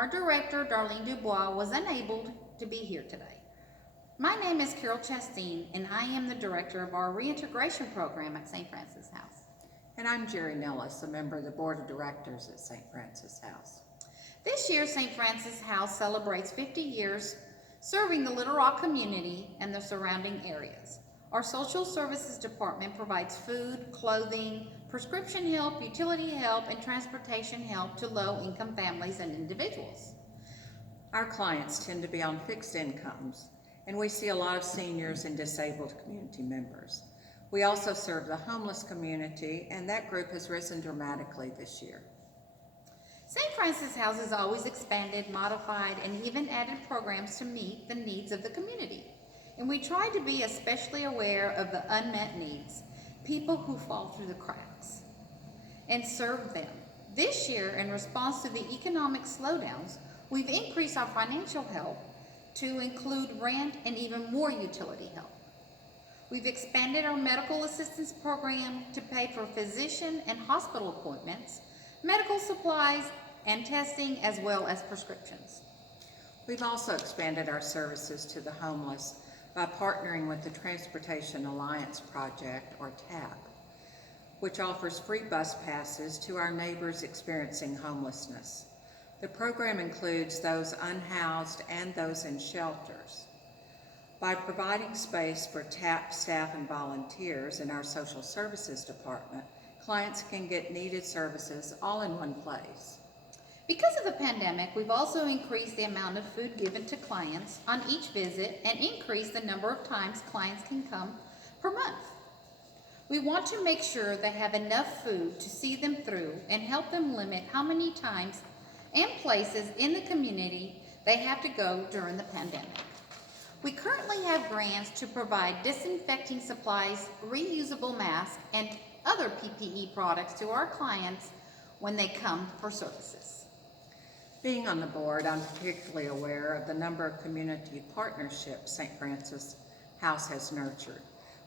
Our director, Darlene Dubois, was unable to be here today. My name is Carol Chasteen, and I am the director of our reintegration program at St. Francis House. And I'm Jerry Nellis, a member of the board of directors at St. Francis House. This year, St. Francis House celebrates 50 years serving the Little Rock community and the surrounding areas. Our social services department provides food, clothing, prescription help, utility help, and transportation help to low-income families and individuals. Our clients tend to be on fixed incomes, and we see a lot of seniors and disabled community members. We also serve the homeless community, and that group has risen dramatically this year. St. Francis House has always expanded, modified, and even added programs to meet the needs of the community. And we try to be especially aware of the unmet needs, people who fall through the cracks, and serve them. This year, in response to the economic slowdowns, we've increased our financial help to include rent and even more utility help. We've expanded our medical assistance program to pay for physician and hospital appointments, medical supplies, and testing, as well as prescriptions. We've also expanded our services to the homeless by partnering with the Transportation Alliance Project, or TAP, which offers free bus passes to our neighbors experiencing homelessness. The program includes those unhoused and those in shelters. By providing space for TAP staff and volunteers in our social services department, clients can get needed services all in one place. Because of the pandemic, we've also increased the amount of food given to clients on each visit and increased the number of times clients can come per month. We want to make sure they have enough food to see them through and help them limit how many times and places in the community they have to go during the pandemic. We currently have grants to provide disinfecting supplies, reusable masks, and other PPE products to our clients when they come for services. Being on the board, I'm particularly aware of the number of community partnerships St. Francis House has nurtured.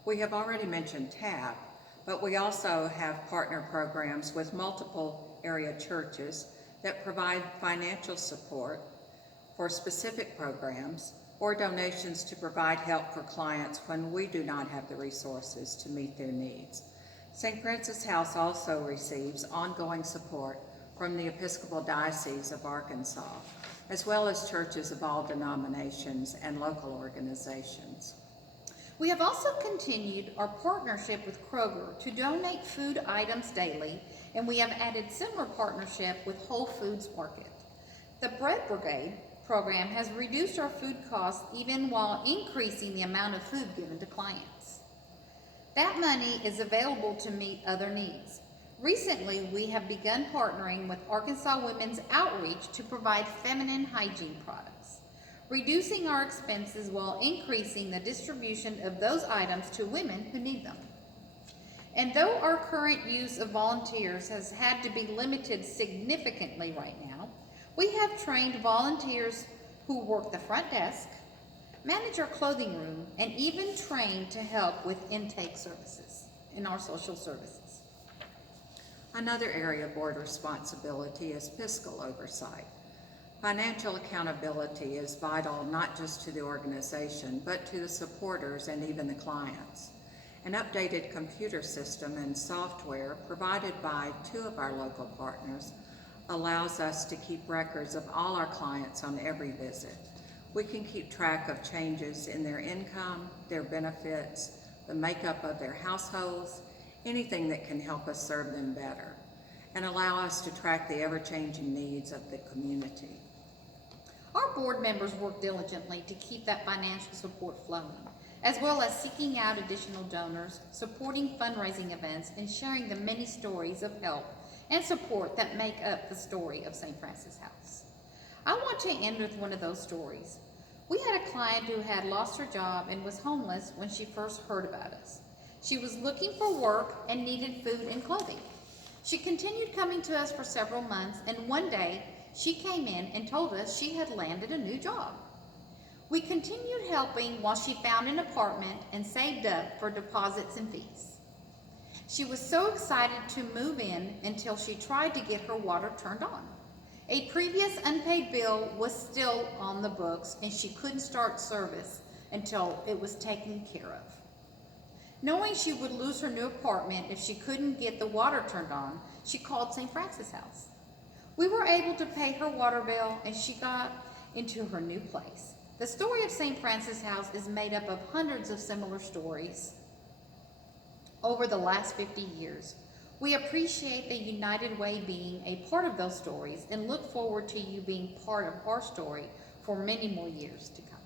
We have already mentioned TAP, but we also have partner programs with multiple area churches that provide financial support for specific programs or donations to provide help for clients when we do not have the resources to meet their needs. St. Francis House also receives ongoing support from the Episcopal Diocese of Arkansas, as well as churches of all denominations and local organizations. We have also continued our partnership with Kroger to donate food items daily, and we have added similar partnership with Whole Foods Market. The Bread Brigade program has reduced our food costs even while increasing the amount of food given to clients. That money is available to meet other needs. Recently, we have begun partnering with Arkansas Women's Outreach to provide feminine hygiene products, reducing our expenses while increasing the distribution of those items to women who need them. And though our current use of volunteers has had to be limited significantly right now, we have trained volunteers who work the front desk, manage our clothing room, and even trained to help with intake services in our social services. Another area of board responsibility is fiscal oversight. Financial accountability is vital not just to the organization, but to the supporters and even the clients. An updated computer system and software provided by two of our local partners allows us to keep records of all our clients on every visit. We can keep track of changes in their income, their benefits, the makeup of their households, anything that can help us serve them better, and allow us to track the ever-changing needs of the community. Our board members work diligently to keep that financial support flowing, as well as seeking out additional donors, supporting fundraising events, and sharing the many stories of help and support that make up the story of St. Francis House. I want to end with one of those stories. We had a client who had lost her job and was homeless when she first heard about us. She was looking for work and needed food and clothing. She continued coming to us for several months, and one day she came in and told us she had landed a new job. We continued helping while she found an apartment and saved up for deposits and fees. She was so excited to move in until she tried to get her water turned on. A previous unpaid bill was still on the books, and she couldn't start service until it was taken care of. Knowing she would lose her new apartment if she couldn't get the water turned on, she called St. Francis House. We were able to pay her water bill, and she got into her new place. The story of St. Francis House is made up of hundreds of similar stories over the last 50 years. We appreciate the United Way being a part of those stories and look forward to you being part of our story for many more years to come.